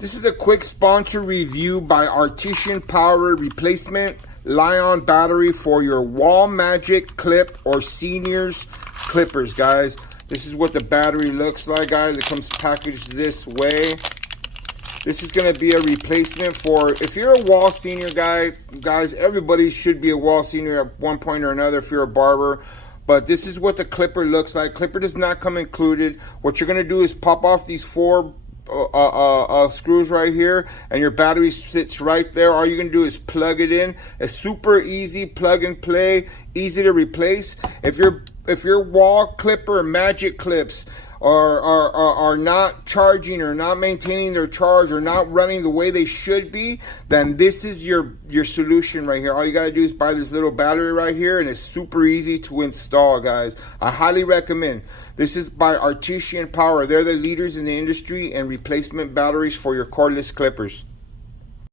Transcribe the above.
This is a quick sponsor review by Artisan Power Replacement Lion Battery for your Wahl Magic Clip or Seniors Clippers, guys. This is what the battery looks like, guys. It comes packaged this way. This is going to be a replacement for, if you're a Wahl Senior guys, everybody should be a Wahl Senior at one point or another if you're a barber. But this is what the clipper looks like. Clipper does not come included. What you're going to do is pop off these four screws right here, and your battery sits right there. All you're gonna do is plug it in. It's super easy, plug and play, easy to replace. If your Wahl clipper or magic clips are not charging or not maintaining their charge or not running the way they should be, then this is your solution right here. All you gotta do is buy this little battery right here, and it's super easy to install, guys. I highly recommend. This is by Artisan Power. They're the leaders in the industry and replacement batteries for your cordless clippers.